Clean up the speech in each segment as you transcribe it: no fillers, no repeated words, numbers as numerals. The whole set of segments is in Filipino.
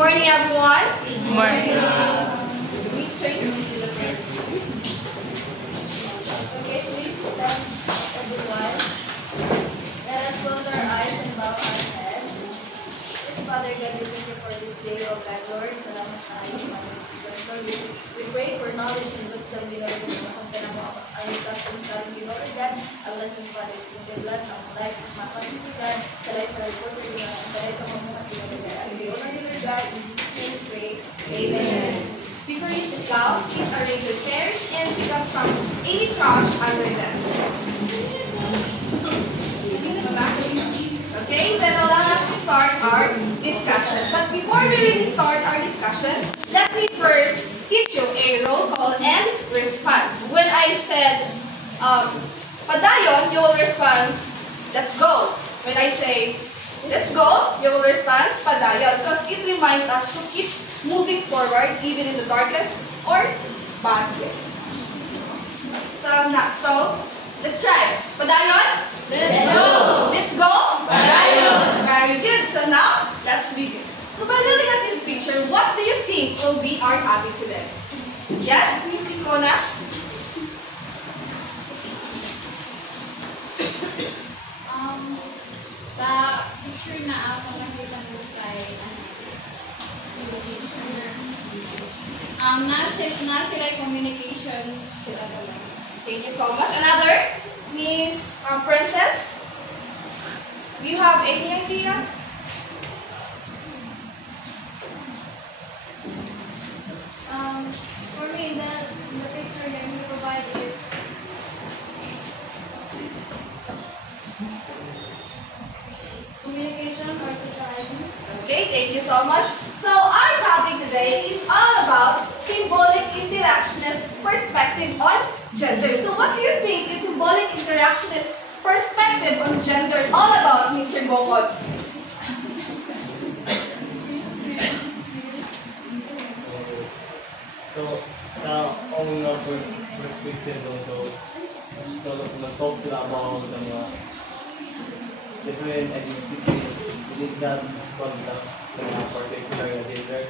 morning, everyone. Good morning. Please turn to the front. Okay, please stand, everyone. Let us close our eyes and bow our heads. Yes, Father God, we thank you for this day, O God, Lord. Salamat tayo, Father Jesus. Lord, we pray for knowledge and wisdom, Lord. Something about our instructions, Lord God. A blessing, Father Jesus. We bless our lives, mga kapatigan, sa lives of our reporter, and sa lives of mga kapatigan, Lord. As we honor you, Lord God, in Jesus' name we pray. Amen. Before you sit down, please arrange your chairs and pick up any trash under them. Okay, then allow us to start our discussion. But before we really start our discussion, let me first teach you a roll call and response. When I said, padayon, you will respond, let's go. When I say, let's go, you will respond, padayon, because it reminds us to keep moving forward even in the darkest or bad days. So, let's try. Padayon? Let's go! Let's go? Padayon! Very good. So now, let's begin. So by looking at this picture, what do you think will be our topic today? Yes, Miss Icona? Sa picture na ako nakita mo kay na sila communication sila pala. Thank you so much. Another? Miss Princess? Do you have any idea? For me, the picture that you provide is communication or socializing. Okay, thank you so much. So our topic today is all about symbolic interactionist perspective on gender. So what do you think is symbolic interactionist perspective on gender all about, Mr. Bokod? So, sa own perspective also, so nag-talk sila about sa mga different identities within that context ng mga particular na gender.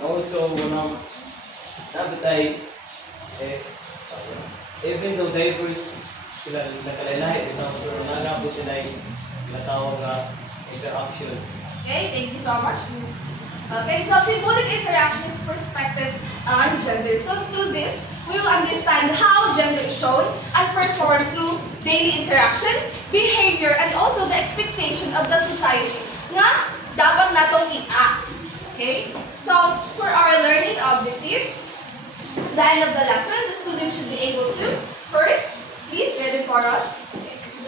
And also, dapat ay, even though diverse sila nakalainahit, pero nana po sila yung natawag na interaction. Okay, thank you so much. Okay, so symbolic interactionist perspective on gender. So through this, we will understand how gender is shown and performed through daily interaction, behavior, and also the expectation of the society nga dapat natong i-act. Okay? So for our learning objectives, at the end of the lesson, the student should be able to first, please read it for us.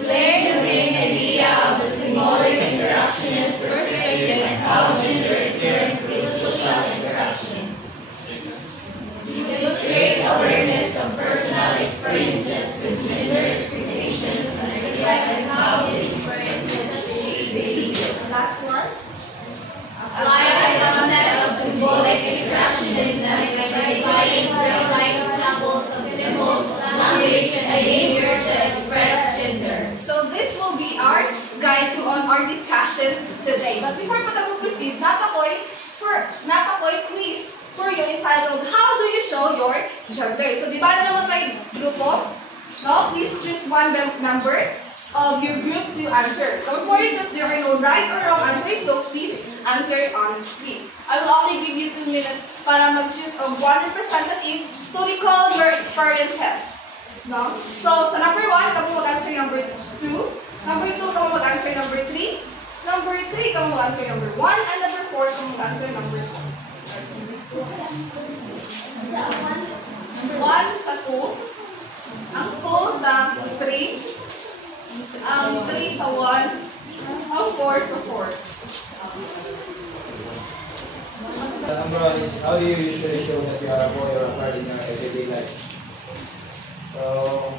Explain the main idea of the symbolic interactionist perspective and how gender is learned through social interaction. Illustrate awareness of personal experiences with gender expectations and reflect on how these experiences shape behavior. Last one. Apply the concept of symbolic interactionism by identifying real-life examples of symbols, language, and behaviors that express gender. So this will be our guide to on our discussion today. But before we proceed, napakoy quiz for you entitled How Do You Show Your Gender? So di ba na naman kay grupo? No? Please choose one member of your group to answer. Don't worry because there are no right or wrong answers, so please answer honestly. I will only give you 2 minutes para mag-choose of one representative to recall your experiences. No? So, sa number 1, kamo mag-answer number 2. Number 2, kamo mag-answer number 3. Number 3, kamo mag-answer number 1. And number 4, kamo mag-answer number 4. 1 sa 2. Ang 2 sa 3. Ang 3 sa 1. Ang 4 sa 4. Number 1 is, how do you usually show that you are a boy or a girl in your everyday life? So,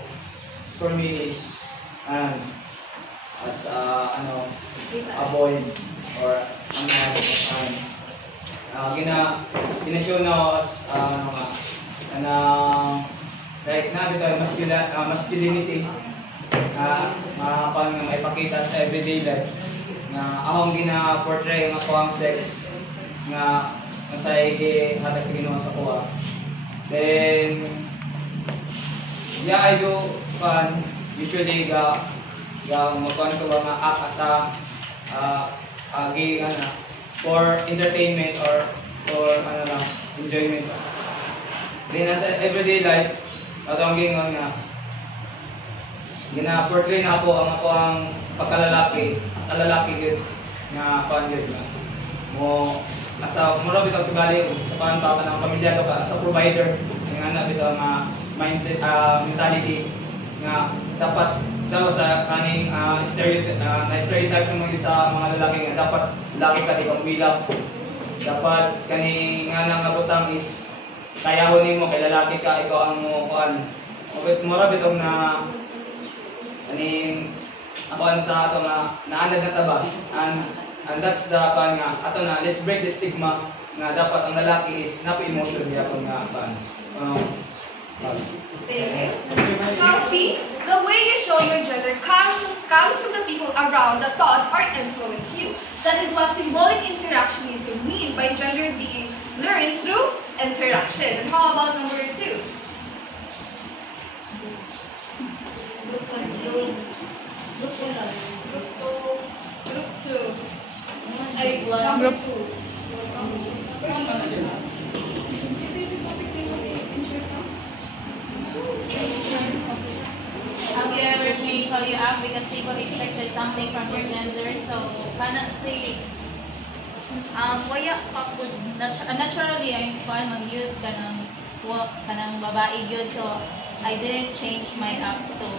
for me is, as a boy or ginashow na ako as like masculinity may pakita sa everyday life na akong gina-portray ang ako ang sex nga masay hatag sa Ginoo sa kuha. Then I do usually magkuhan ko ba nga act as a for entertainment or for enjoyment. Then sa everyday life, atong gingon nga gina-portray na ako ang pagkalalaki as a lalaki gid nga gid nga mo asa mura bitaw tigali sa panganta ng pamilyado ka as a provider nga bitaw nga mindset mentality nga dapat sa kaning stereotype naman yun sa mga lalaki nga dapat lalaki ka di ka umilap. Dapat kani nga nang nabutang is kayahon nimo kay lalaki ka, ikaw ang mo kuan. Mura bitaw na kaning ako sa ato nga naanad na taba and that's the kuan nga ato na let's break the stigma nga dapat ang lalaki is napo emotion niya kung nga kuan. So see, the way you show your gender comes from the people around that thought or influence you. That is what symbolic interactionism mean by gender being learned through interaction. And how about number 2? Group 2. Number 2. Have you ever changed how you act because people expected something from your gender? So, kana say, waya pa po, naturally, I'm fun on youth, kanang babae yun, so I didn't change my act to,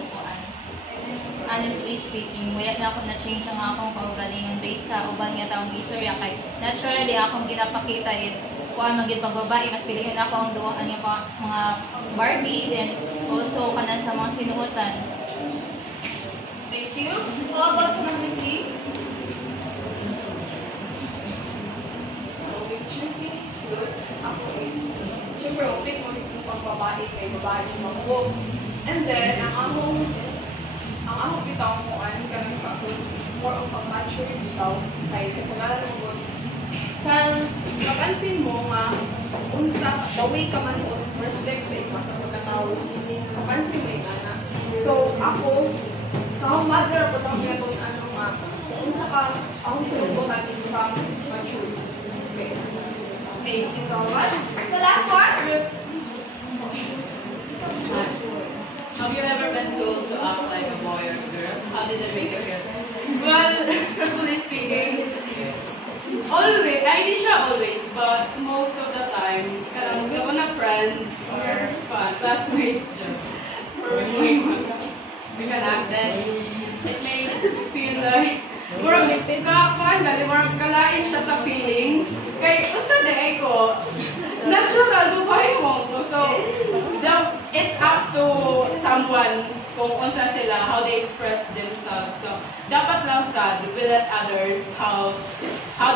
honestly speaking, waya na ako na-change ang akong kaugalingon based sa uban nga taong istorya, kay naturally, akong ginapakita is, kung maging pagbabae, mas piliin ako ang duwaan yung mga Barbie, then also kanan sa mga sinuotan. Thank you. How about sa number 3? So, with choosing clothes, ako is, syempre, pick mo yung pagbabae kay babae yung mag-walk. And then, ang among bitaw mo, kami sa clothes is more of a mature bitaw. Kaya kasagalan mo, kan mapansin mo nga, unsa, the way ka man mo, reflect sa iba sa pagkakaw, mapansin mo yung anak. So, ako, sa mother ako lang nga kung ano nga, unsa ka, akong sinubukan is from mature. Okay. Thank you so much. So last one, group. Have you ever been told to act like a boy or a girl? How did it make you feel? Well, truthfully speaking, Yes. always, I did siya always, but most of the time, karang gawa na friends or classmates, or we can act then, it may feel like, murag murag kalain siya sa feeling, kay usa de ko, natural dubai mo ko, so, it's up to someone kung unsa sila, how they express themselves. So, dapat lang sad, we let others how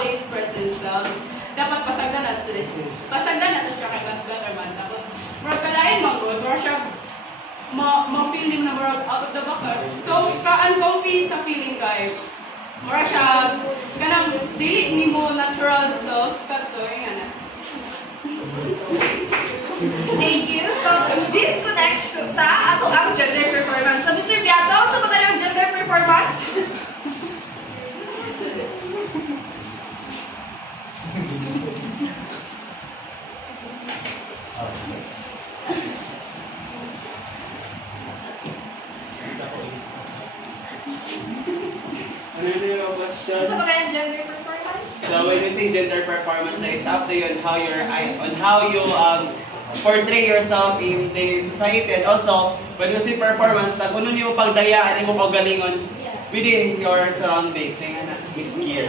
they express themselves. Dapat pasagdan na sila. Pasagdan na siya kay mas better man. Tapos, murag kalain mag-good, murag siya ma-feeling na murag out of the box. So, ka-uncomfy sa feeling guys. Murag siya, ganang dili ni mo natural self, kato, yung ana. Thank you. So this connects to sa ato ang gender performance. So Mr. Beato, sa mga lang gender performance? Ano yung question? Sa mga lang gender performance? So when we say gender performance, it's up to you on how you portray yourself in the society, and also when you say performance, kuno niyo pagdayaan imo kaugalingon within your surroundings. Kaya na, Miss Kier.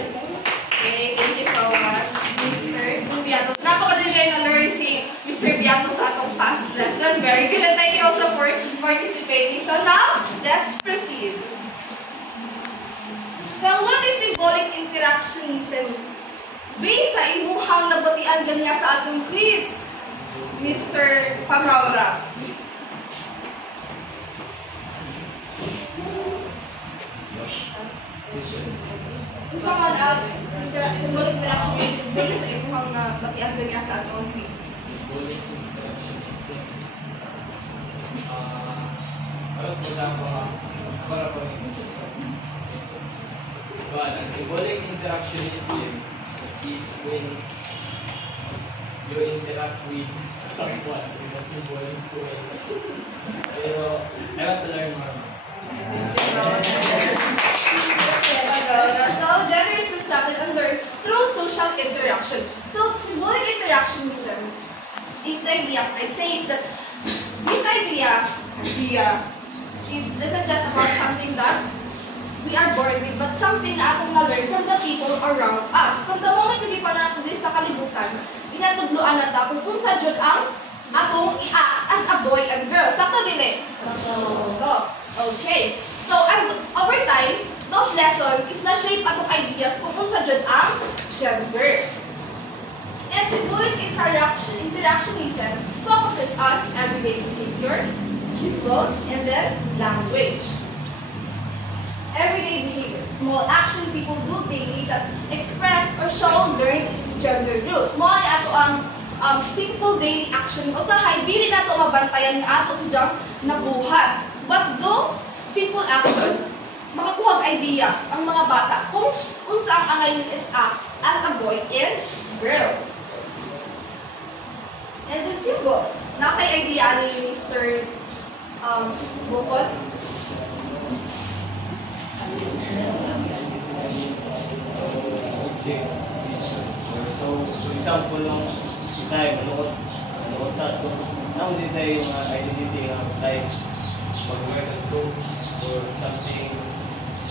Okay, thank you so much, Mr. Beato. Napakadali kayo na-learn si Mr. Beato sa atong past lesson. Very good. And thank you also for participating. So now, let's proceed. So what is symbolic interactionism? Based sa imuhang nabatian ganiya sa atong quiz, Mr. Pamraura. So So, symbolic interaction is based sa ipong batian niya sa atong quiz. Symbolic interaction is para sa example, para po but ang symbolic interaction is when you interact with someone with a symbolic way. Pero I want to learn more. So, gender is constructed and learned through social interaction. So, symbolic interactionism is the idea, I say, is that this idea isn't just about something that we are born with, but something na atong na-learn from the people around us. From the moment hindi pa na natin sa kalibutan, inatudloan na ta kung sa jud ang atong as a boy and girl. Sakto din eh? Okay. So, over time, those lessons is na-shape atong ideas kung sa jud ang gender. And symbolic interactionism focuses on everyday behavior, symbols, and then language. Everyday behavior, small action people do daily that express or show learned gender rules. Mo ni ato ang simple daily action o sa dili nato mabantayan nga ato sa jang nabuhat. But those simple action makakuha ideas ang mga bata kung saan ang angay act as a boy and girl. And the symbols, nakay idea ni Mr. Bukod. So, for example, nung tayo manuot na, so, nakunin tayo yung identity ng tayo mag-wear ng clothes or something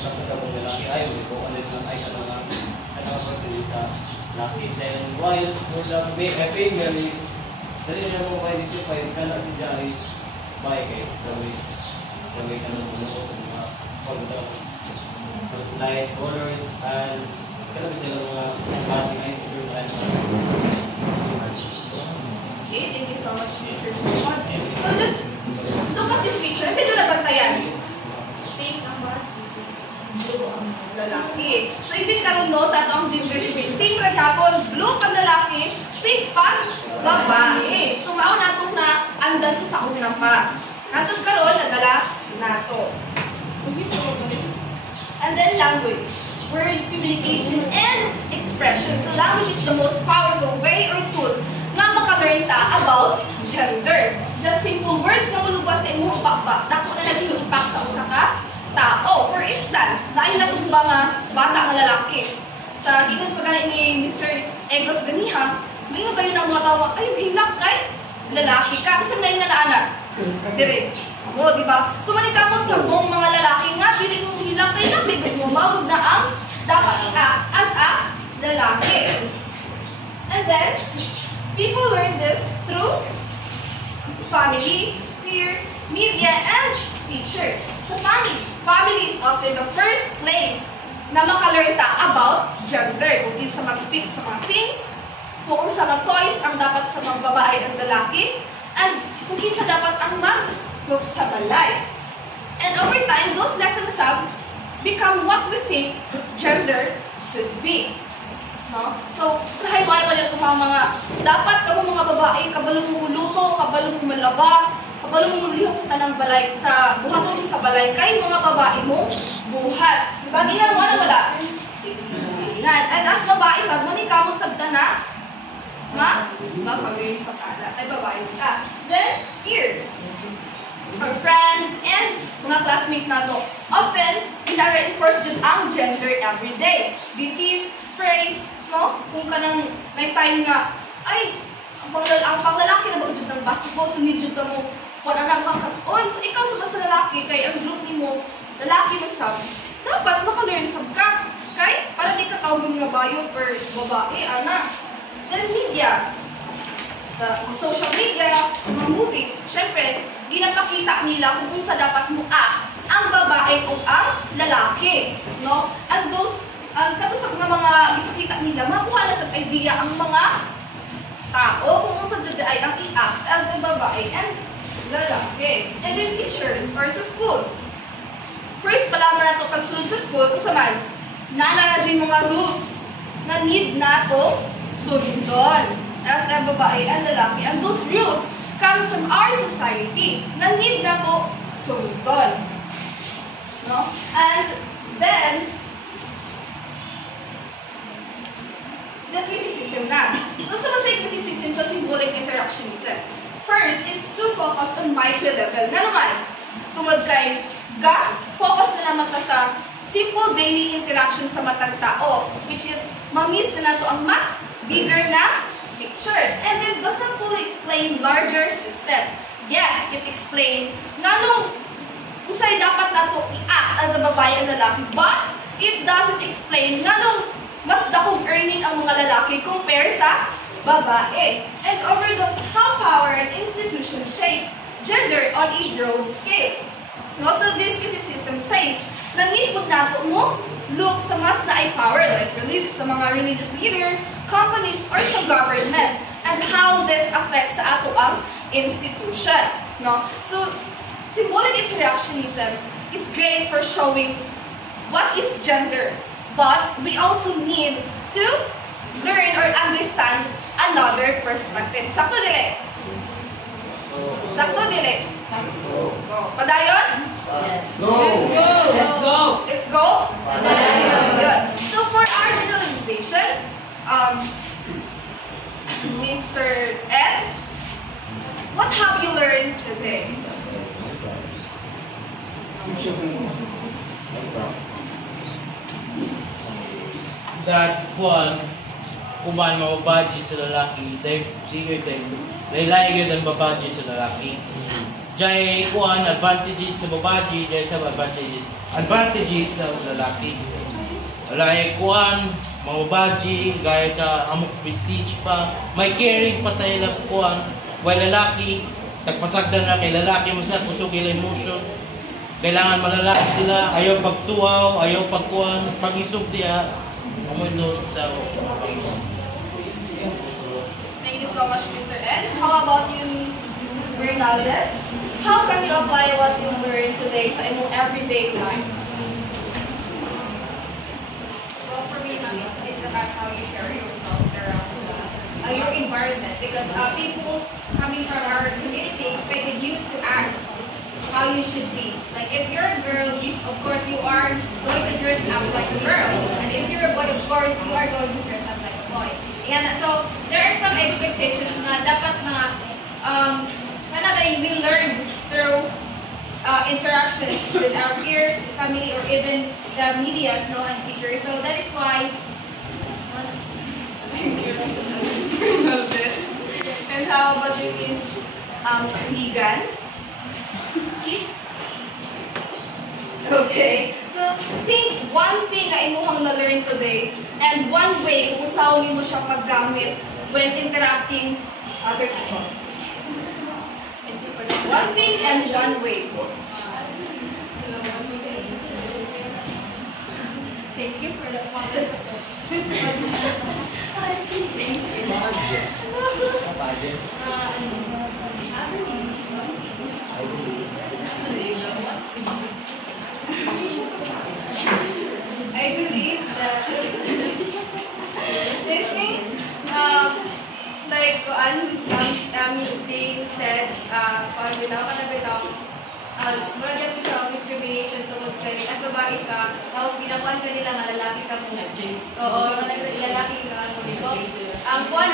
kapag akong lalaki ay, ko ulit lang ay kanang person sa laki. Then, while for the female is, dali na mo ma-identify ka na si Janice by kay gawin ka ng manuot, mga pagdang light colors and kaya kita lang mga ating icebreakers and Okay, thank you so much, Mr. Bukod. So just look at this picture. Sino nabantayan? Pink ang blue ang lalaki. So ibig karon no sa atong gender reveal. Same ra gyapon, blue pag lalaki, pink pag babae. So mao natong na andan sa sauna pa. Katong karon nadala nato. And then language, words, communication, and expression. So language is the most powerful way or tool na maka-learn ta about gender. Just simple words na mulubas sa imong bakbak. Dako na naging impact sa usa ka tao. For instance, lain na itong mga bata nga lalaki. Sa ginag pagani ni Mr. Egos Ganiha, may tayo ng mga tao, ay, hilak kay lalaki ka. Kasi lain na naanak. Dire. O, di ba? So, manikamot sa buong mga lalaki nga, dili mong hilak kay na, bigod mo, mawag na ang dapat as a lalaki. And then, people learn this through family, peers, media, and teachers. So, family is often the first place na maka-learn ta about gender. Kung sa mag-fix sa mga things, kung sa mag-toys ang dapat sa mga babae at lalaki, and kung sa dapat ang mag-group sa balay. And over time, those lessons have become what we think gender should be. No? So, sa halimbawa pa yung mga dapat kamo mga babae, kabalong mo luto, kabalong mo malaba, kabalong mo lihok sa tanang balay, sa buhaton sa balay, kay mga babae mo buhat. Diba? Ginagawa na wala? And as babae, sa mo ni kamo sabda na, makagayon sa kala, ay babae ka. Then, peers, our friends, and mga classmates na to. Often, ina-reinforce dyan ang gender everyday. Bitis, praise, no? Kung ka nang may time nga, ay, ang panglalaki na ba dyan ng basketball, so need dyan mo, wala na kakaroon. So, ikaw sa basta lalaki, kay ang group ni mo, lalaki magsab, dapat maka-learn sab ka. Kay, para di ka tawag nga bayot or babae, ana. Then, media. Sa social media, sa mga movies, syempre, ginapakita nila kung sa dapat mo ang babae o ang lalaki. No? And those, katusap na mga ipakita nila, makuha na sa idea ang mga tao kung sa dyan ay ang i-act as a babae and lalaki. And then teachers or sa school. First, palaman na ito pagsunod sa school kung saan na mga rules na need na to sundon as a babae and lalaki. And those rules comes from our society na need na to sundon. No? And then, the criticism na. So, sa masay criticism sa symbolic interactionism. First is to focus on micro level. Nga naman, tungod kay focus na naman ta sa simple daily interaction sa matang tao, which is ma-miss na nato ang mas bigger na picture. And it doesn't fully explain larger system. Yes, it explains na nung usay dapat nato i-act as a babae and lalaki, but it doesn't explain na nung mas dakong earning ang mga lalaki compare sa babae. And overlooks how power and institution shape gender on a broad scale. Also, this criticism says na need po nato mo look sa mas na ay power, like sa mga religious leaders, companies, or sa government, and how this affects sa ato ang institution. No? So, symbolic interactionism is great for showing what is gender, but we also need to learn or understand another perspective. Sakto dili? Sakto dili? Go. Padayon? Go! Let's go! Let's go? Padayon. Good. So for our generalization, Mr. Ed, what have you learned today? That one, kuman mababaji sa lalaki, dahil layo ang babaji sa lalaki. Jay kuan advantages sa babaji, jay sa advantages sa lalaki. Layo kuan mababaji, gaya ka amok prestige pa, may caring pa sa ilang kuan, while lalaki, tagpasagdan na kay lalaki mo sa kusog ila emotion. Kailangan malalaki sila, ayaw pagtuwaw, ayaw pagkuan, pag-isog diya. Thank you so much, Mr. Ed. How about you, Ms. Bernaldez? How can you apply what you learned today sa imong everyday life? Well, for me, it's about how you carry yourself around your environment. Because people coming from our community expected you to act how you should be. Like if you're a girl, of course you are going to dress up like a girl. And if you're a boy, of course you are going to dress up like a boy. And so there are some expectations na dapat na we learn through interactions with our peers, family, or even the media, and teachers. So that is why. And how about you, Ms. Ligan? Okay, so think one thing na imuhang na-learn today and one way kung saan mo siya paggamit when interacting other people. One thing and one way. Thank you for the comment. I believe that Miss Ding said, marami siya discrimination tungkol kay at babae ka, tapos sinakuan ka nila malalaki ka mo. Oo, malalaki ka mo dito. Ang kuan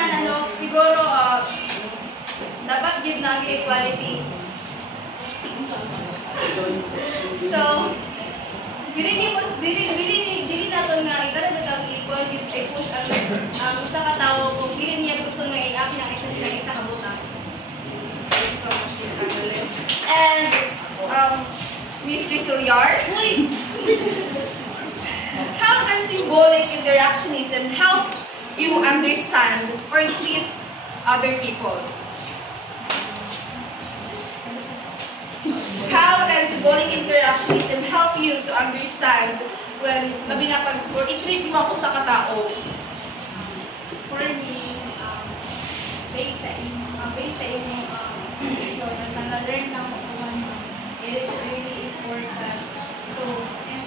siguro dapat yun na equality. So, dili nato nga ikarabat ang equal yung push ang usa ka tawo kung dili niya gusto nga i-act na isa sa isa ka buta. Thank you so much, Ms. Annalyn. And Ms. Rizzoyar, how can symbolic interactionism help you understand or treat other people? How can symbolic interactionism help you to understand when labi na pag or i-treat mo ako sa katao? For me, basic situation, na learn lang ko it is really important to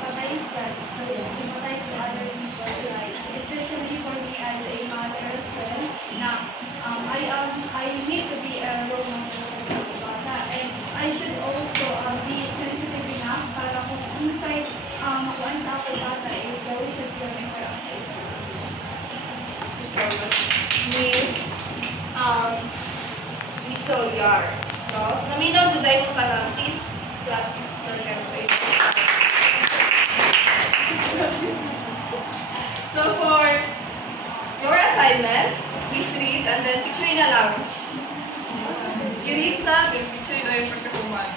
sympathize to other people, like especially for me as a mother as well. Now, I need to be a role model sa mga bata, and I should also be sensitive enough para kung inside once ako bata is the way sa learning for outside. Thank you so much, Miss Solyar. So, naminaw juday mong tanan, please clap your hands sa ito. So for your assignment, please read and then picture na lang. You read sa, then picture na yung pagkakuman.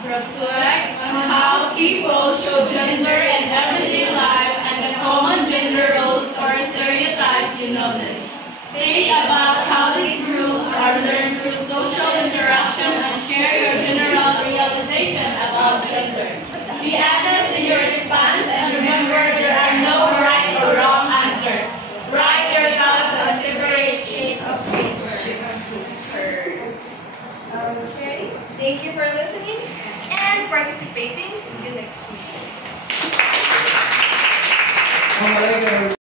Reflect on how people show gender in everyday life and the common gender roles or stereotypes you notice. Think about how these rules are learned through social interaction and share your general realization about gender. Be honest in your response and remember there are no right or wrong answers. Write your thoughts on a separate sheet of paper. Okay. Thank you for listening and participating. See you next week.